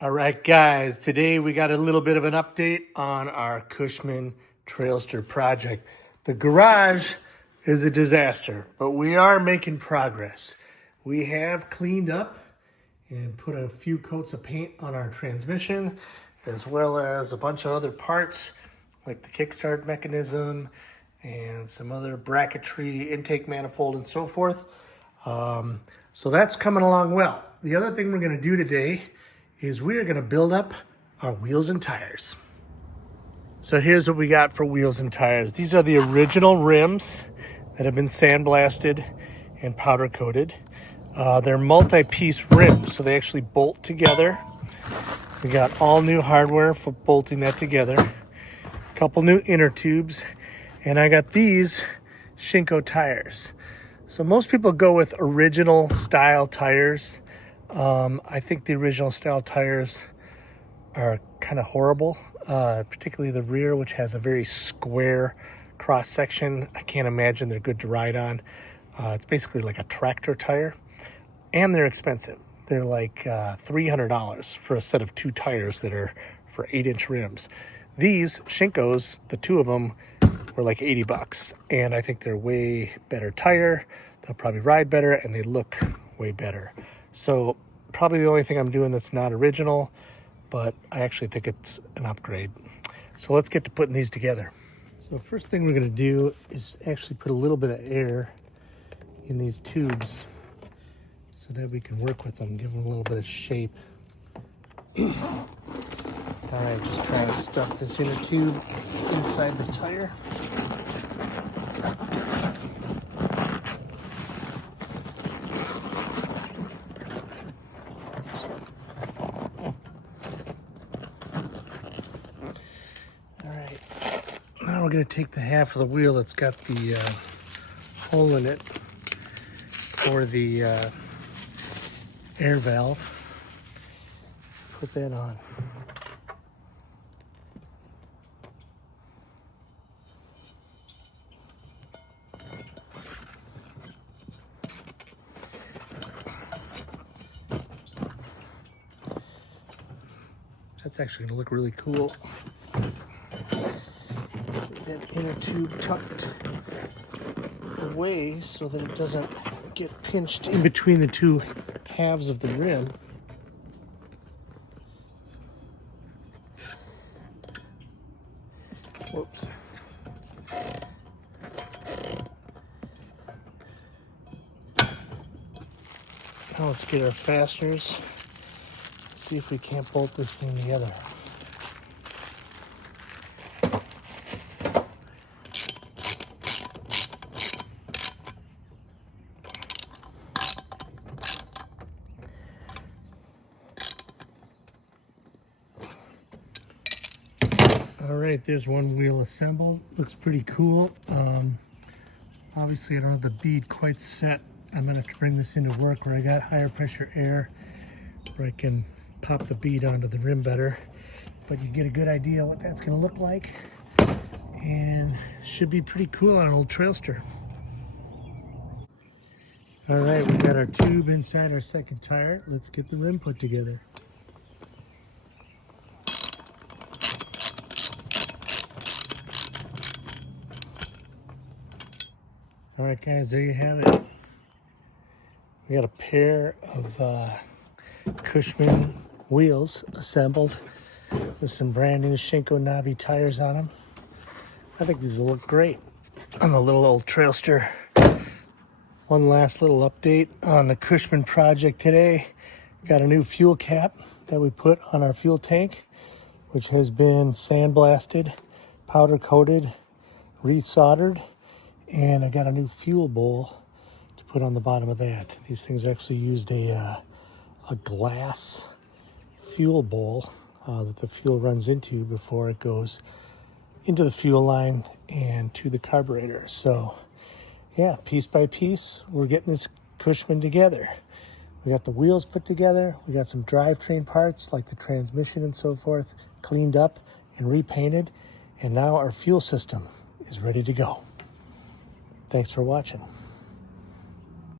All right, guys, today we got a little bit of an update on our Cushman Trailster project. The garage is a disaster, but we are making progress. We have cleaned up and put a few coats of paint on our transmission, as well as a bunch of other parts like the kickstart mechanism and some other bracketry, intake manifold, and so forth. So that's coming along well. The other thing we're going to do today is we are going to build up our wheels and tires. So here's what we got for wheels and tires. These are the original rims that have been sandblasted and powder coated. They're multi-piece rims, so they actually bolt together. We got all new hardware for bolting that together. A couple new inner tubes, and I got these Shinko tires. So most people go with original style tires. I think the original style tires are kind of horrible, particularly the rear, which has a very square cross section. I can't imagine they're good to ride on. It's basically like a tractor tire, and they're expensive. They're like $300 for a set of two tires that are for 8-inch rims. These Shinkos, the two of them, were like 80 bucks, and I think they're way better tire. They'll probably ride better, and they look way better. So probably the only thing I'm doing that's not original, but I actually think it's an upgrade. So let's get to putting these together. So first thing we're gonna do is actually put a little bit of air in these tubes so that we can work with them, give them a little bit of shape. All right, just trying to stuff this inner tube inside the tire. Now we're going to take the half of the wheel that's got the hole in it for the air valve. Put that on. That's actually going to look really cool. That inner tube tucked away so that it doesn't get pinched in between the two halves of the rim. Whoops. Now let's get our fasteners. See if we can't bolt this thing together. All right, there's one wheel assembled. Looks pretty cool. Obviously, I don't have the bead quite set. I'm gonna have to bring this into work where I got higher pressure air, where I can pop the bead onto the rim better. But you get a good idea what that's gonna look like, and should be pretty cool on an old Trailster. All right, we got our tube inside our second tire. Let's get the rim put together. All right, guys, there you have it. We got a pair of Cushman wheels assembled with some brand new Shinko knobby tires on them. I think these will look great on the little old Trailster. One last little update on the Cushman project today. Got a new fuel cap that we put on our fuel tank, which has been sandblasted, powder coated, resoldered, and I got a new fuel bowl to put on the bottom of that. These things actually used a glass fuel bowl that the fuel runs into before it goes into the fuel line and to the carburetor. So yeah, piece by piece, we're getting this Cushman together. We got the wheels put together. We got some drivetrain parts like the transmission and so forth cleaned up and repainted. And now our fuel system is ready to go. Thanks for watching.